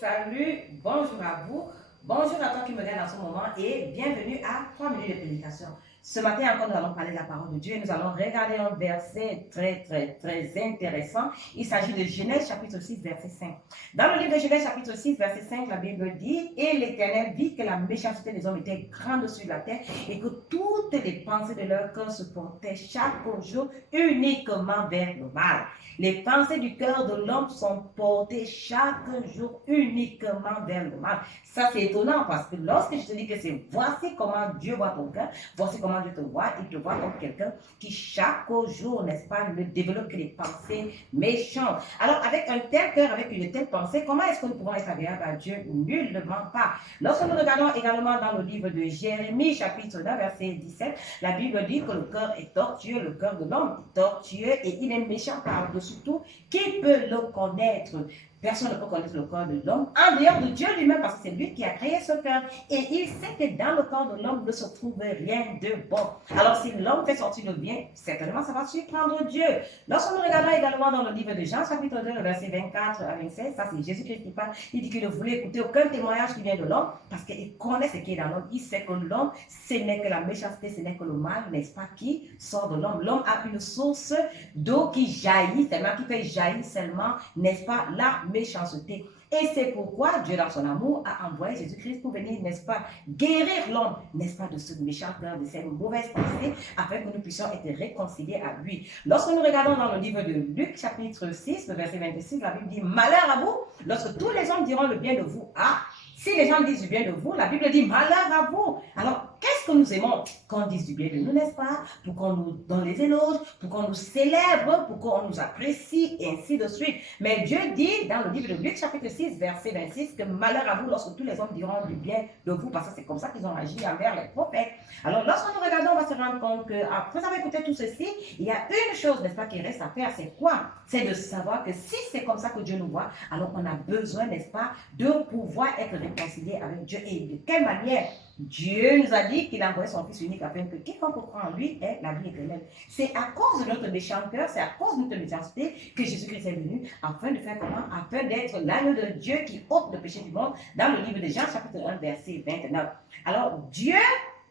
salut, bonjour à vous, bonjour à toi qui me regarde en ce moment et bienvenue à 3 minutes de prédication. Ce matin encore, nous allons parler de la parole de Dieu et nous allons regarder un verset très intéressant. Il s'agit de Genèse chapitre 6, verset 5. Dans le livre de Genèse chapitre 6, verset 5, la Bible dit « Et l'Éternel vit que la méchanceté des hommes était grande sur la terre et que toutes les pensées de leur cœur se portaient chaque jour uniquement vers le mal. » Les pensées du cœur de l'homme sont portées chaque jour uniquement vers le mal. Ça, c'est étonnant parce que lorsque je te dis que c'est voici comment Dieu voit ton cœur, voici comment Dieu te voit, il te voit comme quelqu'un qui chaque jour, n'est-ce pas, ne développe que des pensées méchantes. Alors, avec un tel cœur, avec une telle pensée, comment est-ce que nous pouvons être agréables à Dieu? Nullement pas. Lorsque nous regardons également dans le livre de Jérémie, chapitre 1, verset 17, la Bible dit que le cœur est tortueux, le cœur de l'homme est tortueux et il est méchant par-dessus tout. Qui peut le connaître? Personne ne peut connaître le corps de l'homme en dehors de Dieu lui-même parce que c'est lui qui a créé ce cœur. Et il sait que dans le corps de l'homme ne se trouve rien de bon. Alors si l'homme fait sortir le bien, certainement ça va surprendre Dieu. Lorsque nous regardons également dans le livre de Jean, chapitre 2, le verset 24 à 26, ça c'est Jésus-Christ qui parle. Il dit qu'il ne voulait écouter aucun témoignage qui vient de l'homme parce qu'il connaît ce qui est dans l'homme. Il sait que l'homme, ce n'est que la méchanceté, ce n'est que le mal, n'est-ce pas, qui sort de l'homme. L'homme a une source d'eau qui jaillit seulement, qui fait jaillir seulement, n'est-ce pas, la méchanceté. Et c'est pourquoi Dieu, dans son amour, a envoyé Jésus-Christ pour venir, n'est-ce pas, guérir l'homme, n'est-ce pas, de ce méchant cœur, de ces mauvaises pensées, afin que nous puissions être réconciliés à lui. Lorsque nous regardons dans le livre de Luc, chapitre 6, le verset 26, la Bible dit « Malheur à vous, lorsque tous les hommes diront le bien de vous. » Ah, si les gens disent du bien de vous, la Bible dit « Malheur à vous. » Alors, qu'est-ce que nous aimons? Qu'on dise du bien de nous, n'est-ce pas? Pour qu'on nous donne les éloges, pour qu'on nous célèbre, pour qu'on nous apprécie, et ainsi de suite. Mais Dieu dit dans le livre de Luc, chapitre 6, verset 26, que malheur à vous lorsque tous les hommes diront du bien de vous, parce que c'est comme ça qu'ils ont agi envers les prophètes. Alors, lorsque nous regardons, on va se rendre compte qu'après avoir écouté tout ceci, il y a une chose, n'est-ce pas, qui reste à faire, c'est quoi? C'est de savoir que si c'est comme ça que Dieu nous voit, alors on a besoin, n'est-ce pas, de pouvoir être réconcilié avec Dieu. Et de quelle manière? Dieu nous a dit qu'il a envoyé son Fils unique afin que quiconque croit en lui ait la vie éternelle. C'est à cause de notre méchant cœur, c'est à cause de notre méchanceté que Jésus-Christ est venu afin de faire comment? Afin d'être l'agneau de Dieu qui ôte le péché du monde dans le livre de Jean, chapitre 1, verset 29. Alors, Dieu,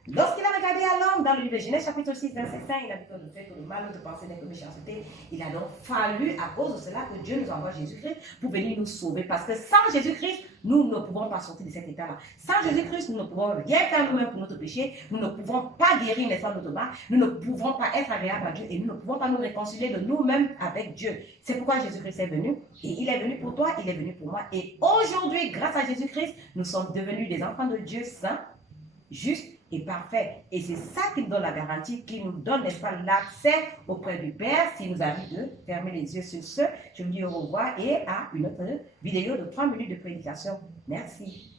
lorsqu'il a regardé à l'homme dans le livre de Genèse, chapitre 6, verset 5, il a dit que le fait que le mal de penser n'est que méchanceté. Il a donc fallu, à cause de cela, que Dieu nous envoie Jésus-Christ pour venir nous sauver. Parce que sans Jésus-Christ, nous ne pouvons pas sortir de cet état-là. Sans Jésus-Christ, nous ne pouvons rien faire nous-mêmes pour notre péché. Nous ne pouvons pas guérir, n'est-ce pas, notre mal. Nous ne pouvons pas être agréables à Dieu et nous ne pouvons pas nous réconcilier de nous-mêmes avec Dieu. C'est pourquoi Jésus-Christ est venu. Et il est venu pour toi, il est venu pour moi. Et aujourd'hui, grâce à Jésus-Christ, nous sommes devenus des enfants de Dieu saints, justes et parfaits. Et c'est ça qui nous donne la garantie, qui nous donne, n'est-ce pas, l'accès auprès du Père, s'il nous arrive de fermer les yeux sur ce. Je vous dis au revoir et à une autre vidéo de 3 minutes de prédication. Merci.